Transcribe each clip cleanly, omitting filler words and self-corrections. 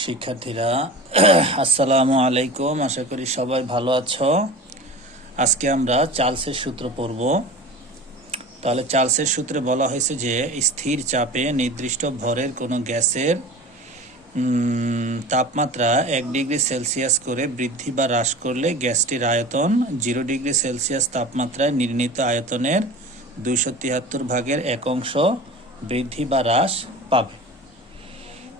শিক্ষার্থীরা আসসালামু আলাইকুম, আশা করি সবাই ভালো আছো। আজকে আমরা চার্লসের সূত্র পড়ব। তাহলে চার্লসের সূত্রে বলা হয়েছে যে স্থির চাপে নির্দিষ্ট ভরের কোনো গ্যাসের তাপমাত্রা 1 ডিগ্রি সেলসিয়াস করে বৃদ্ধি বা হ্রাস করলে গ্যাসটির আয়তন 0 ডিগ্রি সেলসিয়াস তাপমাত্রায় নির্ণীত আয়তনের 273 ভাগের 1 অংশ বৃদ্ধি বা হ্রাস পাবে।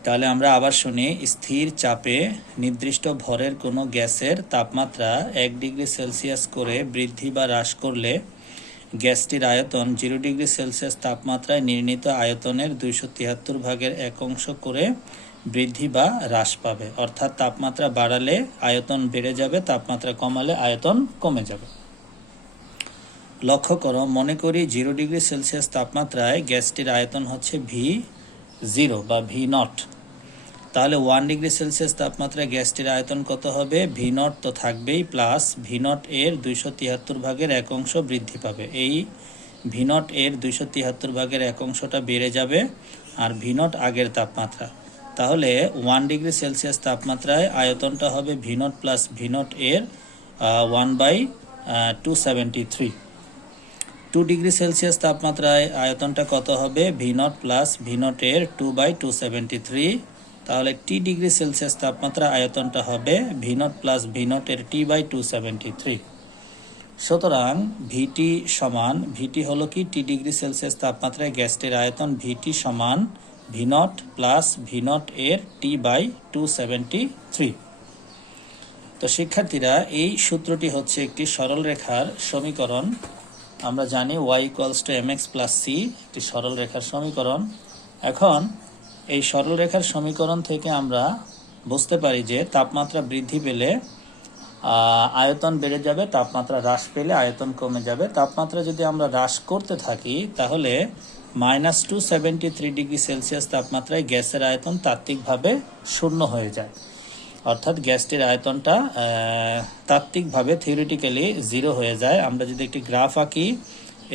তাহলে আমরা আবার শুনি, স্থির চাপে নির্দিষ্ট ভরের কোনো গ্যাসের তাপমাত্রা 1 ডিগ্রি সেলসিয়াস করে বৃদ্ধি বা হ্রাস করলে গ্যাসটির আয়তন 0 ডিগ্রি সেলসিয়াস তাপমাত্রায় নির্ণীত আয়তনের 273 ভাগের 1 অংশ করে বৃদ্ধি বা হ্রাস পাবে। অর্থাৎ তাপমাত্রা বাড়ালে আয়তন বেড়ে যাবে, তাপমাত্রা কমালে আয়তন কমে যাবে। লক্ষ্য করো, মনে করি 0 ডিগ্রি সেলসিয়াস তাপমাত্রায় গ্যাসটির আয়তন হচ্ছে V0 বা V0। তাহলে 1 ডিগ্রি সেলসিয়াস তাপমাত্রায় গ্যাসটির আয়তন কত হবে? V0 তো থাকবেই, প্লাস V0 এর 273 ভাগের 1 অংশ বৃদ্ধি পাবে। এই V0 এর 273 ভাগের 1 অংশটা বেড়ে যাবে, আর V0 আগের তাপমাত্রা। তাহলে 1 ডিগ্রি সেলসিয়াস তাপমাত্রায় আয়তনটা হবে V0 প্লাস V0 এর 1/273। 2 ডিগ্রি সেলসিয়াস তাপমাত্রায় আয়তনটা কত হবে? V0 প্লাস V0 এর 2/273। তাহলে T ডিগ্রি সেলসিয়াস তাপমাত্রা আয়তনটা হবে V0 প্লাস V0 এর T/273। সুতরাং VT হলো কি? T ডিগ্রি সেলসিয়াস তাপমাত্রায় গ্যাসটির আয়তন VT সমান V0 প্লাস V0 এর T/273। তো শিক্ষার্থীরা, এই সূত্রটি হচ্ছে একটি সরল রেখার সমীকরণ। আমরা জানি y = mx + c একটি সরল রেখার সমীকরণ। এখন এই সরল রেখার সমীকরণ থেকে আমরা বুঝতে পারি যে তাপমাত্রা বৃদ্ধি পেলে আয়তন বেড়ে যাবে, তাপমাত্রা হ্রাস পেলে আয়তন কমে যাবে। তাপমাত্রা যদি আমরা হ্রাস করতে থাকি তাহলে -273 ডিগ্রি সেলসিয়াস তাপমাত্রায় গ্যাসের আয়তন তাত্ত্বিকভাবে 0 হয়ে যায়। অর্থাৎ গ্যাসটির আয়তনটা তাত্ত্বিকভাবে থিওরিটিক্যালি 0 হয়ে যায়। আমরা যদি একটি গ্রাফ আঁকি,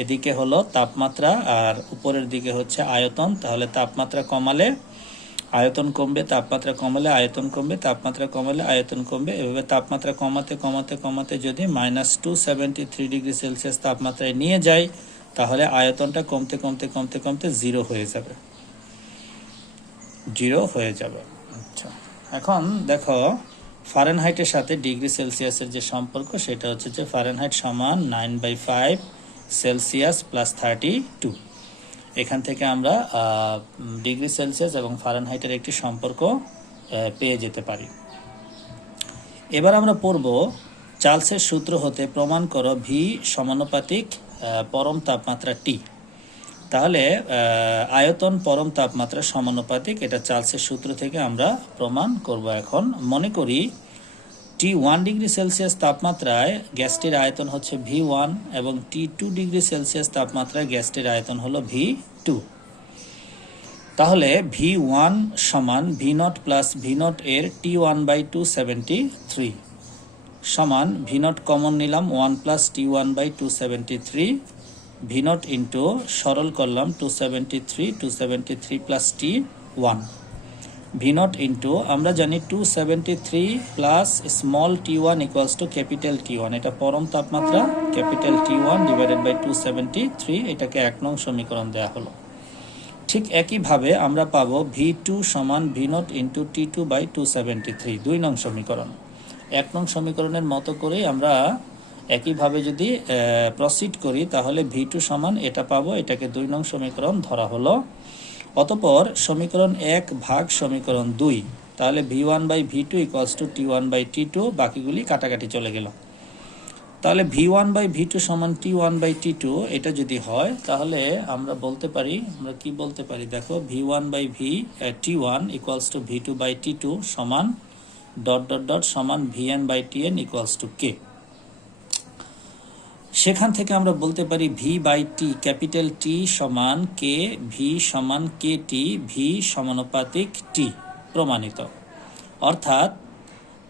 এদিকে হলো তাপমাত্রা আর উপরের দিকে হচ্ছে আয়তন, তাহলে তাপমাত্রা কমালে আয়তন কমবে, তাপমাত্রা কমালে আয়তন কমবে, তাপমাত্রা কমালে আয়তন কমবে। এভাবে তাপমাত্রা কমাতে কমাতে কমাতে যদি -273 ডিগ্রি সেলসিয়াস তাপমাত্রায় নিয়ে যায়, তাহলে আয়তনটা কমতে কমতে কমতে কমতে 0 হয়ে যাবে। আচ্ছা, এখন দেখো ফারেনহাইটের সাথে ডিগ্রি সেলসিয়াসের যে সম্পর্ক, সেটা হচ্ছে যে ফারেনহাইট সমান 9/5 সেলসিয়াস প্লাস 32। এখান থেকে আমরা ডিগ্রি সেলসিয়াস এবং ফারেনহাইটের একটি সম্পর্ক পেয়ে যেতে পারি। এবার আমরা পড়ব, চার্লসের সূত্র হতে প্রমাণ করো V সমানুপাতিক পরম তাপমাত্রা T। তাহলে আয়তন পরম তাপমাত্রা সমানুপাতিক, এটা চার্লসের সূত্র থেকে আমরা প্রমাণ করব। এখন মনে করি T1 ডিগ্রি সেলসিয়াস তাপমাত্রায় গ্যাসটির আয়তন হচ্ছে V1 এবং T2 ডিগ্রি সেলসিয়াস তাপমাত্রায় গ্যাসটির আয়তন হলো V2। তাহলে V1 সমান V0 প্লাস V0 এর T1/273 সমান V0 কমন নিলাম 1 প্লাস T1/273, V0 ইন্টু সরল করলাম 273 প্লাস T1, V0 ইন্টু আমরা জানি 273 plus small t1 equals to capital T1। এটা পরম তাপমাত্রা, ক্যাপিটাল T1 ডিভাইডেড বাই 273, এটাকে 1 নং সমীকরণ দেয়া হলো। ঠিক একইভাবে আমরা পাবো V2 সমান V0 ইন্টু T2/273, 2 নং সমীকরণ। 1 নং সমীকরণের মতো করেই আমরা একইভাবে যদি প্রসিড করি, তাহলে V2 সমান এটা পাবো, এটাকে 2 নং সমীকরণ ধরা হলো। অতঃপর সমীকরণ 1 ভাগ সমীকরণ 2, তাহলে V1/V2 ইকুয়ালস টু T1/T2, বাকিগুলি কাটাকাটি চলে গেল। তাহলে V1/V2 সমান T1/T2, এটা যদি হয় তাহলে আমরা বলতে পারি, আমরা কি বলতে পারি দেখো, T1 ইকুয়ালস টু V2/T2 সমান ... সমান Vn/Tn ইকুয়ালস টু K। সেখান থেকে আমরা বলতে পারি V/T ক্যাপিটাল T সমান K, V সমান KT, V সমানুপাতিক T প্রমাণিত। অর্থাৎ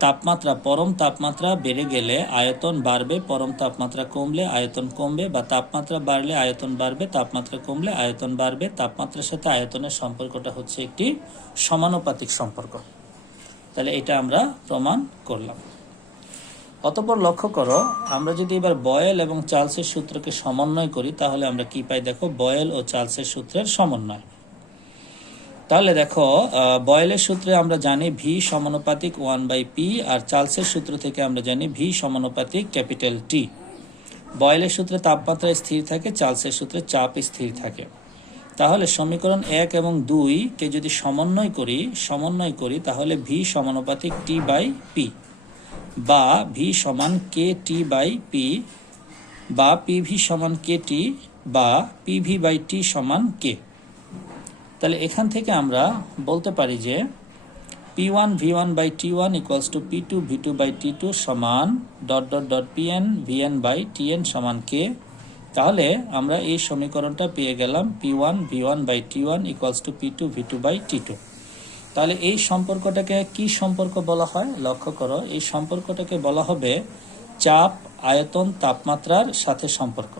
তাপমাত্রা পরম তাপমাত্রা বেড়ে গেলে আয়তন বাড়বে, পরম তাপমাত্রা কমলে আয়তন কমবে, বা তাপমাত্রা বাড়লে আয়তন বাড়বে, তাপমাত্রা কমলে আয়তন বাড়বে। তাপমাত্রার সাথে আয়তনের সম্পর্কটা হচ্ছে একটি সমানুপাতিক সম্পর্ক। তাহলে এটা আমরা প্রমাণ করলাম। অতঃপর লক্ষ্য করো, আমরা যদি এবার বয়েল এবং চার্লসের সূত্রকে সমন্বয় করি তাহলে আমরা কি পাই দেখো, বয়েল ও চার্লসের সূত্রের সমন্বয়। তাহলে দেখো, বয়েলের সূত্রে আমরা জানি ভি সমানুপাতিক 1/p, আর চার্লসের সূত্র থেকে আমরা জানি ভি সমানুপাতিক ক্যাপিটাল টি। বয়েলের সূত্রে তাপমাত্রা স্থির থাকে, চার্লসের সূত্রে চাপ স্থির থাকে। তাহলে সমীকরণ 1 এবং 2 কে যদি সমন্বয় করি তাহলে ভি সমানুপাতিক T/P, বা ভি সমান KT/P, বা পিভি সমান KT, বা PV/T সমান K। তাহলে এখান থেকে আমরা বলতে পারি যে P1 V1/T1 equals to P2 V2/T2 সমান ... Pn Vn/Tn সমান K। তাহলে আমরা এই সমীকরণটা পেয়ে গেলাম P1 V1/T1 equals to P2 V2/T2। তাহলে এই সম্পর্কটাকে কি সম্পর্ক বলা হয়? লক্ষ্য করো, এই সম্পর্কটাকে বলা হবে চাপ, আয়তন, তাপমাত্রার সাথে সম্পর্ক।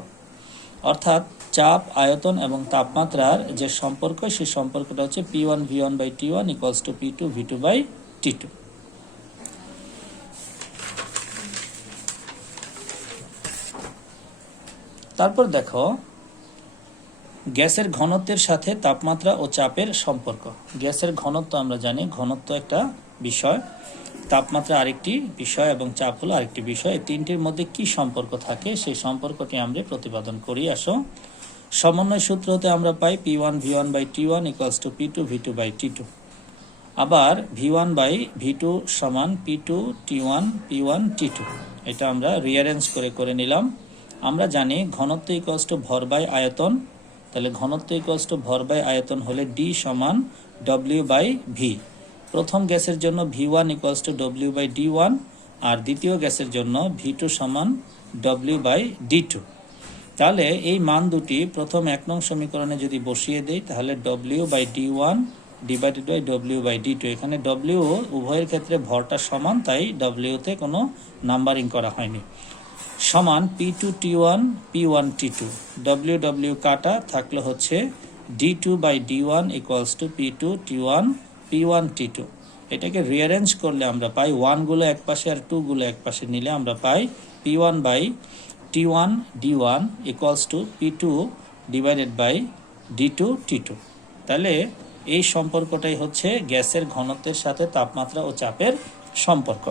অর্থাৎ চাপ, আয়তন এবং তাপমাত্রার যে সম্পর্ক, সেই সম্পর্কটা হচ্ছে P1 V1/T1 equals to P2 V2/T2। তারপর দেখো, গ্যাসের ঘনত্বের সাথে তাপমাত্রা ও চাপের সম্পর্ক। গ্যাসের ঘনত্ব আমরা জানি, ঘনত্ব একটা বিষয়, তাপমাত্রা আরেকটি বিষয় এবং চাপ হলো আরেকটি বিষয়। এই তিনটির মধ্যে কি সম্পর্ক থাকে সেই সম্পর্কটি আমরা প্রতিপাদন করি। আসো, সমন্বয় সূত্র হতে আমরা পাই P1 V1/T1 equals to P2 V2/T2। আবার V1/V2 সমান P2 T1 P1 T2। এটা আমরা রিঅ্যারেঞ্জ করে নিলাম। আমরা জানি ঘনত্ব ইকুয়ালস টু ভর বাই আয়তন। তাহলে ঘনত্ব ইকুয়ালস টু ভর বাই আয়তন হলে D সমান W/V। প্রথম গ্যাসের জন্য V1 ইকুয়ালস টু W/D1, আর দ্বিতীয় গ্যাসের জন্য V2 সমান W/D2। তাহলে এই মান দুটি প্রথম 1 নং সমীকরণে যদি বসিয়ে দেই তাহলে W/D1 ডিভাইডেড বাই W/D2। এখানে W উভয়ের ক্ষেত্রে ভরটা সমান, তাই W তে কোনো নাম্বারিং করা হয়নি। সমান P2 T1 P1 T2। W কাটা থাকলে হচ্ছে D2/D1 equals to P2 T1 P1 T2। এটাকে রিঅ্যারেঞ্জ করলে আমরা পাই 1 গুলো এক পাশে আর 2 গুলো এক পাশে নিলে আমরা পাই P1/T1 D1 equals to P2 divided by D2 T2। তাহলে এই সম্পর্কটাই হচ্ছে গ্যাসের ঘনত্বের সাথে তাপমাত্রা ও চাপের সম্পর্ক।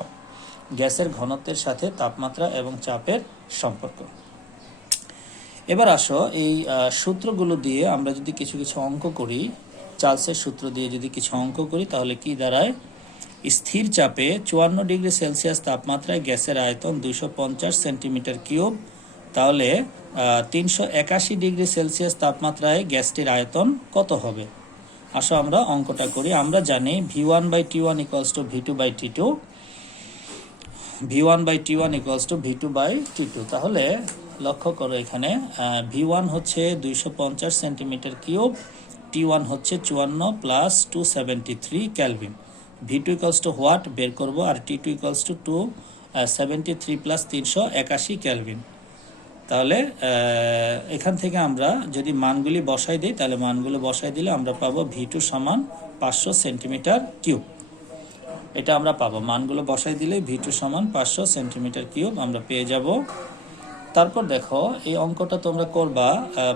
গ্যাসের ঘনত্বের সাথে তাপমাত্রা এবং চাপের সম্পর্ক। এবার আসো, এই সূত্রগুলো দিয়ে আমরা যদি কিছু অঙ্ক করি, চার্লসের সূত্র দিয়ে যদি কিছু অঙ্ক করি তাহলে কি দাঁড়ায়? স্থির চাপে 54 ডিগ্রি সেলসিয়াস তাপমাত্রায় গ্যাসের আয়তন 250 সেন্টিমিটার কিউব। তাহলে 381 ডিগ্রি সেলসিয়াস তাপমাত্রায় গ্যাসটির আয়তন কত হবে? আসো আমরা অঙ্কটা করি। আমরা জানি V1/T1 equals to V2/T2, V1/T1 equals to V2/T2। তাহলে লক্ষ্য করো, এখানে V1 হচ্ছে 250 সেন্টিমিটার কিউব, T1 হচ্ছে 54 plus 273 kelvin. V2 equals to what বের করব, আর T2 equals to 273 plus 381 kelvin. তাহলে এখান থেকে আমরা যদি মানগুলি বসাই দিই, তাহলে মানগুলো বসাই দিলে আমরা পাবো V2 সমান 500 সেন্টিমিটার কিউব। এটা আমরা পাবো, মানগুলো বসাই দিলে V2 সমান 500 সেন্টিমিটার কিউব আমরা পেয়ে যাব। তারপর দেখো, এই অঙ্কটা তোমরা করবা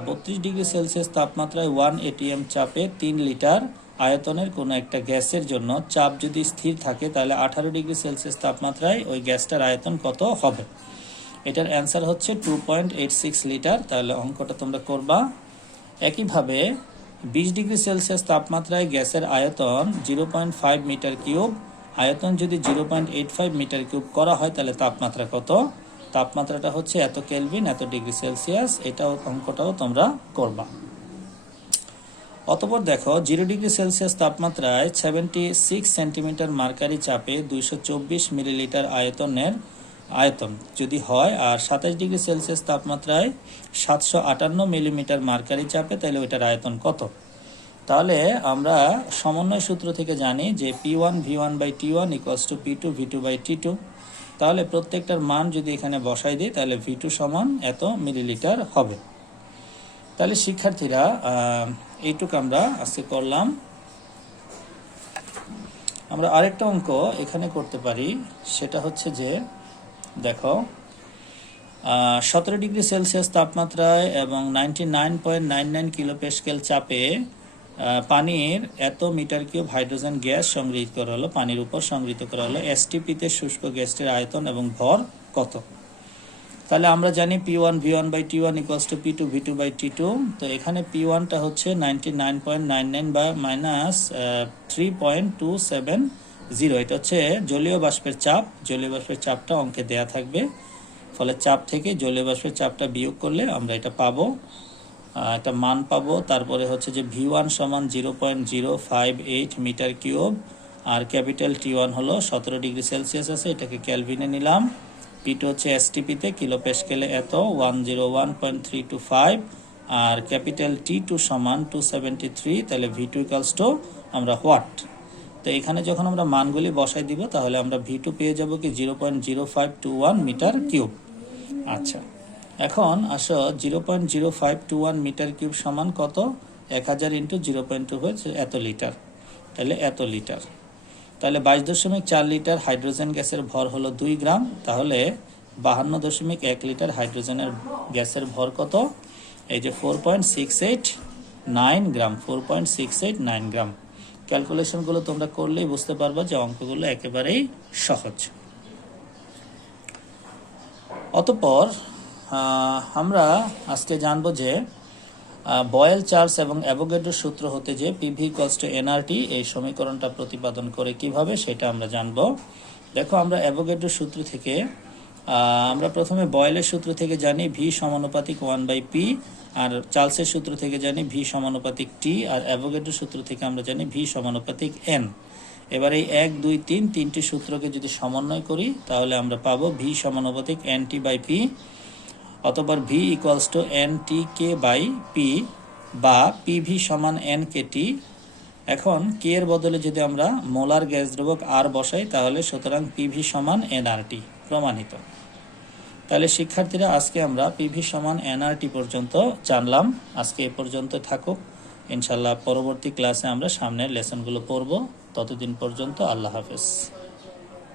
32 ডিগ্রি সেলসিয়াস তাপমাত্রায় 1 atm চাপে 3 লিটার আয়তনের কোনো একটা গ্যাসের জন্য চাপ যদি স্থির থাকে তাহলে 18 ডিগ্রি সেলসিয়াস তাপমাত্রায় ওই গ্যাসটার আয়তন কত হবে? এটার অ্যান্সার হচ্ছে 2.86 লিটার। তাহলে অঙ্কটা তোমরা করবা। একইভাবে 20 ডিগ্রি সেলসিয়াস তাপমাত্রায় গ্যাসের আয়তন 0.5 মিটার কিউব। আয়তন যদি 0.85 মিটার কিউব করা হয় তাহলে তাপমাত্রা কত? তাপমাত্রাটা হচ্ছে এত কেলভিন, এত ডিগ্রি সেলসিয়াস। এটাও অঙ্কটাও তোমরা করবা। অতঃপর দেখো, 0 ডিগ্রি সেলসিয়াস তাপমাত্রায় 76 সেন্টিমিটার মার্কারি চাপে 224 মিলিলিটার আয়তন যদি হয়, আর 27 ডিগ্রি সেলসিয়াস তাপমাত্রায় 758 মিলিমিটার মার্কারি চাপে, তাহলে ওইটার আয়তন কত? তাহলে আমরা সমন্বয় সূত্র থেকে জানি যে P1 V1/T1 equals to P2 V2/T2। তাহলে প্রত্যেকটার মান যদি এখানে বসাই দিই তাহলে V2 সমান এত মিলিলিটার হবে। তাহলে শিক্ষার্থীরা, এইটুকু আমরা আজকে করলাম। আমরা আরেকটা অঙ্ক এখানে করতে পারি, সেটা হচ্ছে যে দেখো 17 ডিগ্রি সেলসিয়াস তাপমাত্রায় এবং 99.99 কিলো প্যাসকেল চাপে পানির এত মিটার কিউব হাইড্রোজেন গ্যাস সংগৃহীত করা হলো, পানির উপর সংগৃহীত করা হলো। এসটিপিতে শুষ্ক গ্যাসটির আয়তন এবং ভর কত? তাহলে আমরা জানি P1 V1/T1 = P2 V2/T2। তো এখানে P1টা হচ্ছে 99.99 বা -3.270। এটা হচ্ছে জলীয় বাষ্পের চাপ। জলীয় বাষ্পের চাপটা অঙ্কে দেয়া থাকবে, ফলে চাপ থেকে জলীয় বাষ্পের চাপটা বিয়োগ করলে আমরা এটা পাবো, একটা মান পাবো। তারপরে হচ্ছে যে V1 = 0.058 মিটার কিউব, আর ক্যাপিটাল T1 হলো 17 ডিগ্রি সেলসিয়াস আছে, এটাকে ক্যালভিনে নিলাম। P2 হচ্ছে এসটিপিতে, কিলো প্যাসকেলে এত 101.325, আর ক্যাপিটাল T2 = 273। তাহলে V2 = আমরা হোয়াট। তো এখানে যখন আমরা মানগুলি বসাই দিব তাহলে আমরা V2 পেয়ে যাব কি 0.0521 মিটার কিউব। আচ্ছা, এখন আসো 0.0521 মিটার কিউব সমান কত? 1000 × 0.2 হচ্ছে এত লিটার, তাহলে এত লিটার। তাহলে 22.4 লিটার হাইড্রোজেন গ্যাসের ভর হলো 2 গ্রাম, তাহলে 52.1 লিটার হাইড্রোজেনের গ্যাসের ভর কত? এই যে 4.689 গ্রাম, 4.689 গ্রাম। ক্যালকুলেশনগুলো তোমরা করলেই বুঝতে পারবা যে অঙ্কগুলো একেবারেই সহজ। অতঃপর আমরা আজকে জানবো যে বয়েল, চার্লস এবং অ্যাভোগাড্রো সূত্র হতে যে PV = nRT এই সমীকরণটা প্রতিপাদন করে কিভাবে সেটা আমরা জানবো। দেখো, আমরা অ্যাভোগাড্রো সূত্র থেকে আমরা প্রথমে বয়েলের সূত্র থেকে জানি V = 1/P, আর চার্লসের সূত্র থেকে জানি V = T, আর অ্যাভোগাড্রো সূত্র থেকে আমরা জানি V = N। এবার এই 1, 2, 3 তিনটি সূত্রকে যদি সমন্বয় করি তাহলে আমরা পাবো V = NT/P, অতঃপর V = NTK/P বা PV = NKT। এখন K এর বদলে যদি আমরা মোলার গ্যাস দ্রবক R বসাই তাহলে সুতরাং PV = nRT, প্রমাণিত। তাহলে শিক্ষার্থীরা, আজকে আমরা PV = nRT পর্যন্ত জানলাম। আজকে এ পর্যন্ত থাকুক, ইনশাল্লাহ পরবর্তী ক্লাসে আমরা সামনের লেসনগুলো পড়ব। ততদিন পর্যন্ত আল্লাহ হাফেজ।